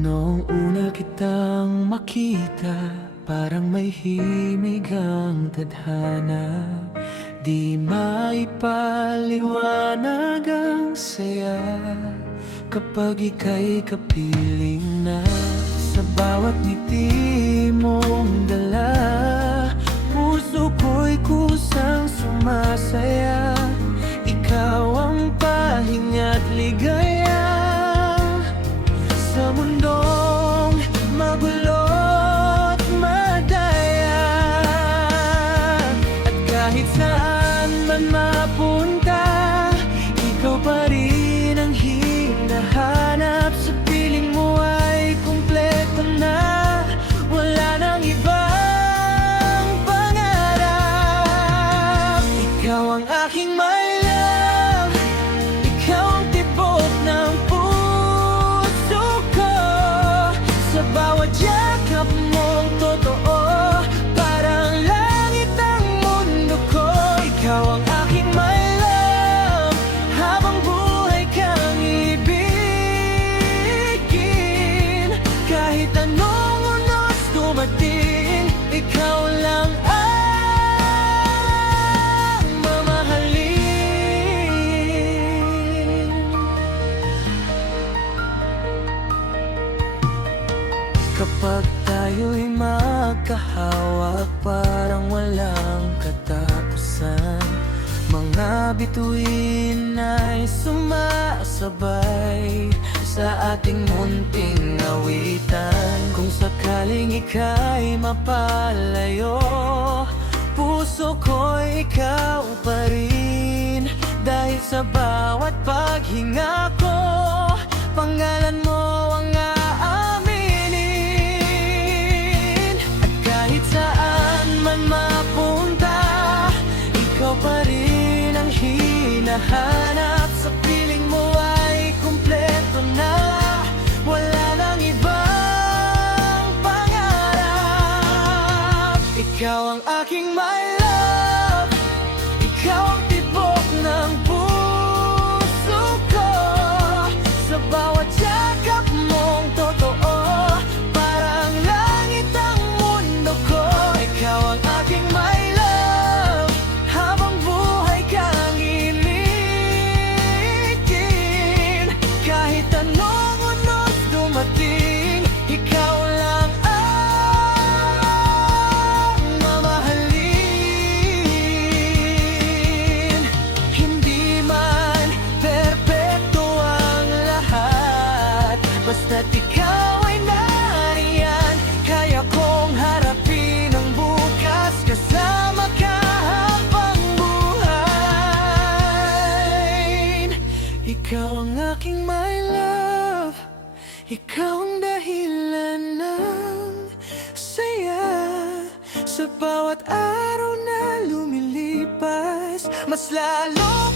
Noong una kitang makita, parang may himig ang tadhana. Di maipaliwanag ang saya kapag ika'y kapiling na. Sa bawat ngiti mong dala, puso ko'y kusang sumasaya. Ikaw ang pahinga't ligaya sa mundong magulo't madaya. At kahit saan man mapunta, ikaw pa rin ang hinahanap. Sa piling mo ay kumpleto na, wala nang ibang pangarap. Ikaw ang aking my love, ikaw ang tibok ng puso ko. Sa bawat yakap mong totoo, parang langit ang mundo ko. Ikaw ang aking my love, habang buhay kang ibigin. Kahit anong unos dumating, ikaw lang ang mamahalin. Kapag tayo'y magkahawak, parang walang katapusan. Mga bituin ay sumasabay sa ating munting awitan. Kung sakaling ika'y mapalayo, puso ko'y ikaw pa rin. Dahil sa bawat paghinga ko, pangalan mo ang aaminin. At kahit saan man mapunta, ikaw pa rin ang hinahanap. Sa piling mo ay kumpleto na, wala nang ibang pangarap. Ikaw ang aking my love, ikaw ang tibok ng puso ko. Sa bawat yakap mong totoo, parang langit ang mundo ko. Ikaw ang aking my love, habang buhay kang iligin. Kahit anong unos dumating, ikaw lang ang mamahalin. Hindi man perpekto ang lahat, basta't ikaw ay nariyan. Kaya kong harapin ang bukas, kasama ka habang buhay. Ikaw ang aking my love, ikaw ang dahilan ng saya. Sa bawat araw na lumilipas, mas lalo